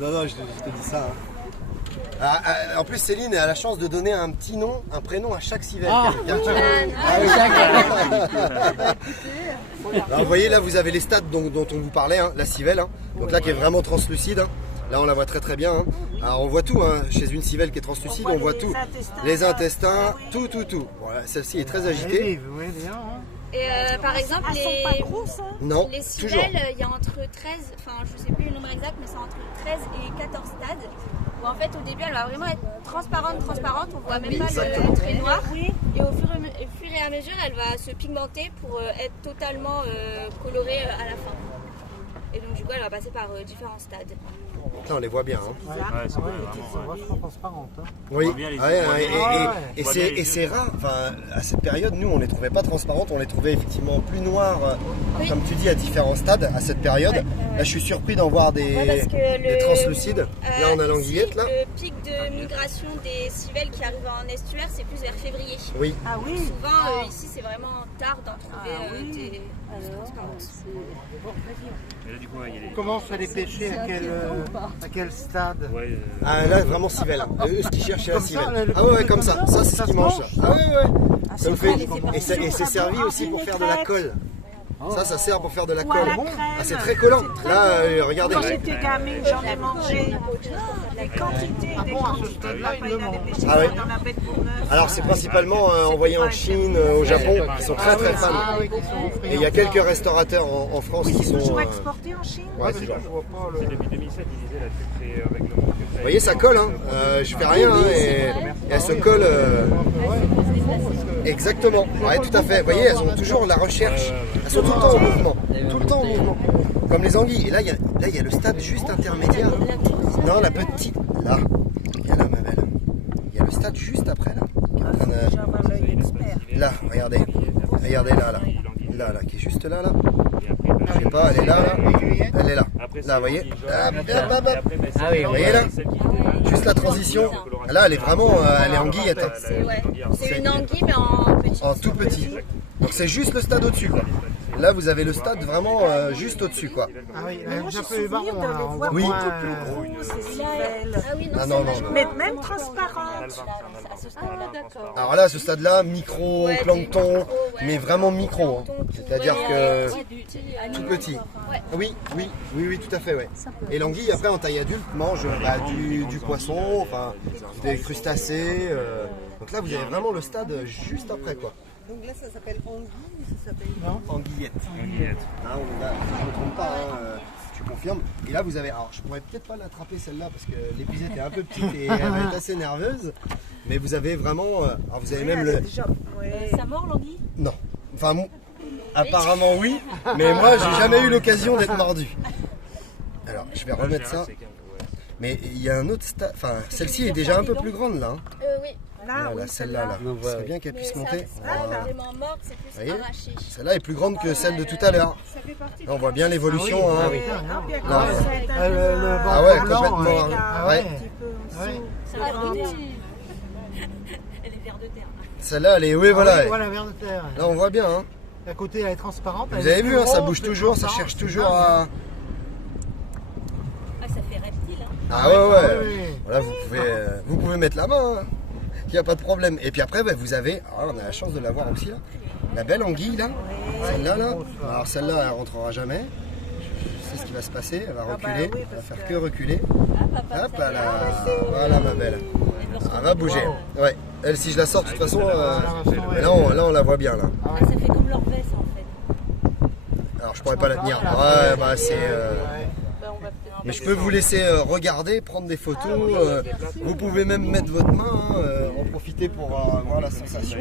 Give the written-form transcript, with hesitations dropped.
Non, je te dis ça. En plus, Céline a la chance de donner un petit nom, un prénom à chaque civelle. Alors, vous voyez, là, vous avez les stades dont on vous parlait, hein, la civelle. Hein. Donc là, qui est vraiment translucide. Hein. Là, on la voit très bien. Hein. Alors, on voit tout. Hein. Chez une civelle qui est translucide, on voit tout. Les intestins, tout. Voilà, celle-ci est très agitée. Et par exemple, les civelles, il y a entre 13, enfin je sais plus le nombre exact, mais c'est entre 13 et 14 stades. Où en fait au début elle va vraiment être transparente, on voit même pas le trait noir. Et au fur et à mesure elle va se pigmenter pour être totalement colorée à la fin. Et donc du coup elle va passer par différents stades. Là, on les voit bien. Hein. Ouais, c'est vachement transparente. Hein. Oui, et c'est rare. Enfin, à cette période, nous, on les trouvait pas transparentes, on les trouvait effectivement plus noires, comme tu dis, à différents stades à cette période. Là, je suis surpris d'en voir des translucides. Là, on a l'anguillette. Là. Le pic de migration des civelles qui arrivent en estuaire, c'est plus vers février. Oui. Ah oui. Souvent, ici, c'est vraiment tard d'en trouver des transparentes. On commence à les pêcher à quel stade? Là, vraiment civelle. Hein. Eux, ce qu'ils cherchent, c'est la civelle. Comme ça. Ça, c'est ce qu'ils mangent. Ça me fait. Et c'est servi aussi pour faire de la colle. Ça sert pour faire de la colle. C'est très collant. Là, regardez. Quand j'étais gamine, j'en ai mangé des quantités. Alors, c'est principalement envoyé en Chine, au Japon, qui sont très fans. Et il y a quelques restaurateurs en France qui sont. Toujours exportés en Chine. C'est depuis 2007, ils disaient là, tu fais règlement. Vous voyez, ça colle. Hein. Je fais rien et elle se colle. Exactement, ouais, tout à fait. Vous voyez, elles ont toujours la recherche. Elles sont tout le temps en mouvement. Tout le temps en mouvement. Comme les anguilles. Et là, il y a le stade juste intermédiaire. Non, la petite. Là. Il y a là, ma belle. Il y a le stade juste après, là. Là, regardez. Regardez là. Là, qui est juste là. Je sais pas, elle est là. Elle est là. Là, vous voyez. Vous voyez là. Juste la transition. Là, elle est vraiment. Elle est anguillette. Hein. C'est une anguille, mais en petit. En tout petit. Donc c'est juste le stade au-dessus, quoi. Là, vous avez le stade vraiment juste au-dessus, quoi. Ah oui, j'ai un peu eu marron, là. Oui. Non. Mais même transparente. Alors là, à ce stade-là, micro-plancton, mais vraiment micro. Hein. C'est-à-dire que tout petit. Oui, tout à fait, ouais. Et l'anguille, après, en taille adulte, mange du poisson, enfin, des crustacés. Donc là, vous avez vraiment le stade juste après, quoi. Donc là, ça s'appelle anguille ou ça s'appelle anguillette. Là, je ne me trompe pas, hein, je confirme. Et là, vous avez. Alors, je pourrais peut-être pas l'attraper celle-là parce que l'épisode est un peu petite et elle va être assez nerveuse. Mais vous avez vraiment. Alors, vous avez même le. Ça mord l'anguille? Non. Enfin, apparemment oui, mais moi, j'ai jamais eu l'occasion d'être mordu. Alors, je vais remettre ça. Mais il y a un autre stade. Enfin, celle-ci est déjà un peu plus grande là. Oui. Là, celle-là, là. Ce serait bien qu'elle puisse monter. Celle-là, vraiment morte, c'est plus arraché. Celle-là est plus grande que celle de tout à l'heure. Là, on voit bien l'évolution. Ah ouais, complètement. Ouais. Elle est vert de terre. Celle-là, elle est. Oui, voilà. Voilà, vert de terre. Là, on voit bien. Hein. À côté, elle est transparente. Vous avez vu, hein, ça bouge toujours, ça cherche toujours à. Ça fait reptile. Hein. Ah ouais. Voilà, vous pouvez mettre la main. Hein. Il n'y a pas de problème. Et puis après, vous avez, on a la chance de la voir aussi là. La belle anguille là, celle-là là. Alors celle-là, elle rentrera jamais. Je sais ce qui va se passer. Elle va reculer. Elle va faire que reculer. Hop là, voilà ma belle. Elle va bouger. Ouais. Elle, si je la sors de toute façon, là on la voit bien là. Ça fait comme leur veste en fait. Alors je pourrais pas la tenir. Ouais, c'est. Mais je peux vous laisser regarder, prendre des photos. Vous pouvez même mettre votre main, en profiter pour voir la sensation.